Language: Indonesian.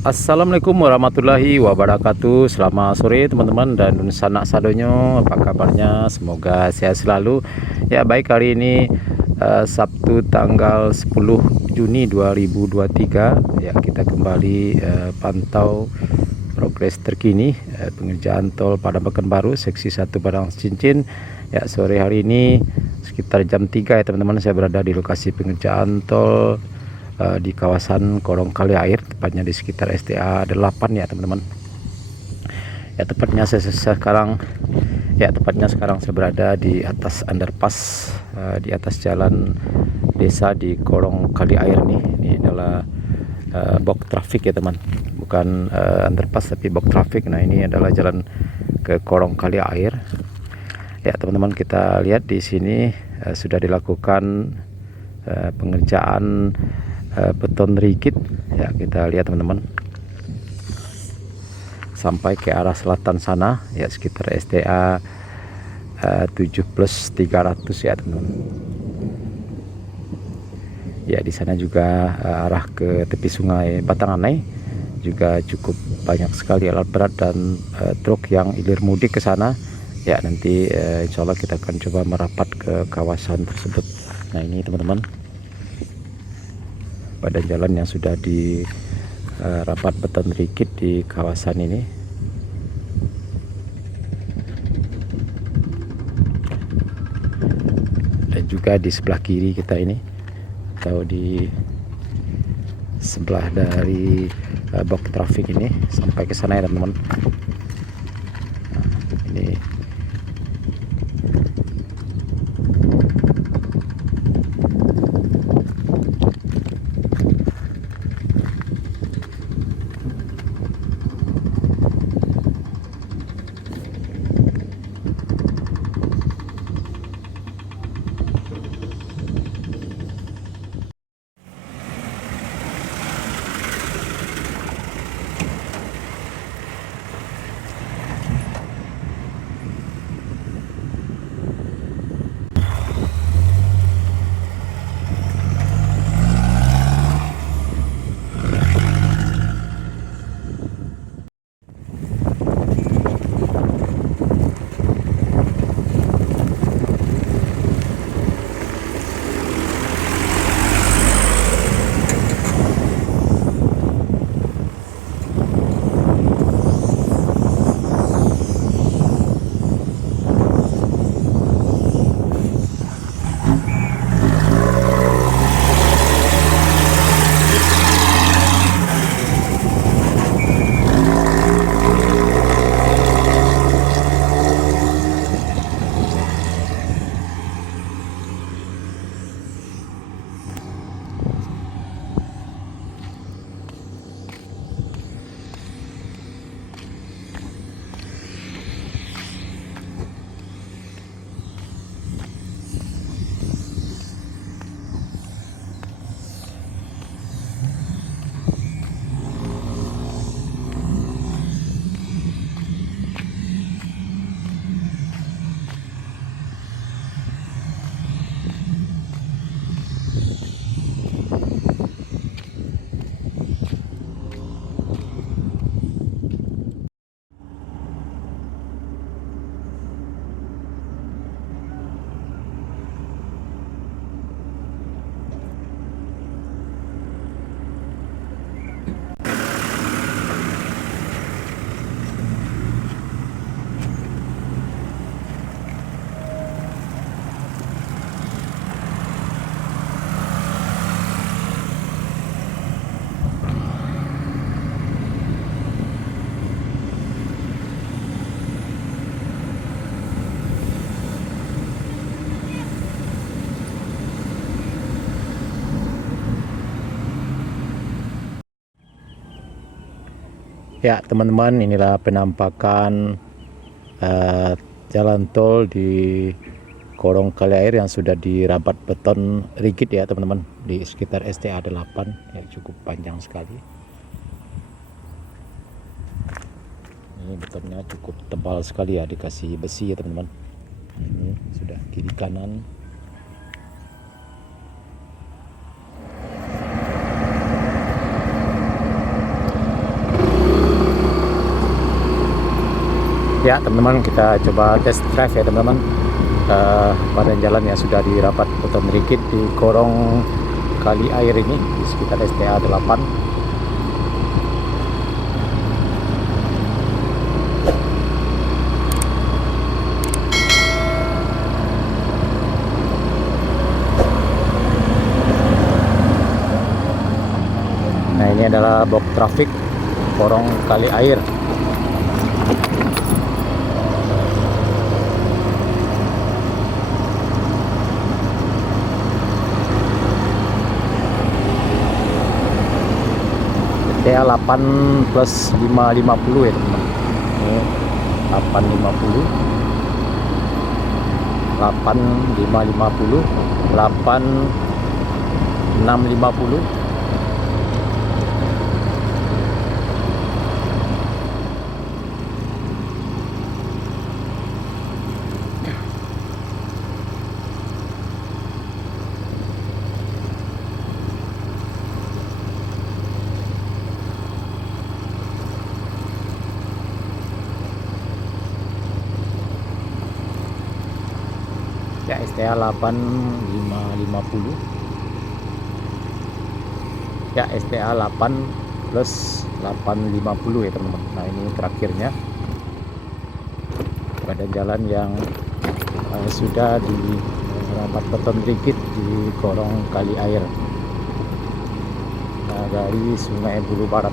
Assalamualaikum warahmatullahi wabarakatuh. Selamat sore teman-teman dan sanak sadonyo, apa kabarnya? Semoga sehat selalu. Ya baik, hari ini Sabtu tanggal 10 Juni 2023. Ya kita kembali pantau progres terkini pengerjaan tol Padang Pekanbaru seksi 1 Padang Cincin. Ya sore hari ini sekitar jam 3 ya teman-teman, saya berada di lokasi pengerjaan tol di kawasan Korong Kali Air, tepatnya di sekitar STA 8 ya teman-teman. Ya tepatnya sekarang saya berada di atas underpass, di atas jalan desa di Korong Kali Air nih. Ini adalah box traffic ya teman, bukan underpass tapi box traffic. Nah ini adalah jalan ke Korong Kali Air. Ya teman-teman, kita lihat di sini sudah dilakukan pengerjaan beton rigid ya. Kita lihat teman-teman, sampai ke arah selatan sana ya, sekitar STA 7+300 ya teman-teman. Ya di sana juga arah ke tepi sungai Batanganai juga cukup banyak sekali alat berat dan truk yang ilir mudik ke sana ya. Nanti insya Allah kita akan coba merapat ke kawasan tersebut. Nah ini teman-teman, badan jalan yang sudah di rapat beton rigid di kawasan ini. Dan juga di sebelah kiri kita ini, atau di sebelah dari box traffic ini sampai ke sana ya teman-teman. Nah, ini ya teman-teman, inilah penampakan jalan tol di Korong Kali Air yang sudah dirapat beton rigid ya teman-teman, di sekitar STA 8 ya, cukup panjang sekali. Ini betonnya cukup tebal sekali ya, dikasih besi ya teman-teman. Ini sudah kiri kanan. Ya teman-teman, kita coba test drive ya teman-teman. Badan jalan yang sudah dirapat beton rigid di gorong kali air ini di sekitar STA 8. Nah, ini adalah box trafik gorong kali air. STA 8 plus 550 ya teman-teman. Ini 850, 8550, 8650. Ya, STA 8550. Ya, STA 8 plus 850 ya teman-teman. Nah, ini terakhirnya badan jalan yang sudah dirapat beton rigid di gorong kali air dari Sungai Bulu Barat.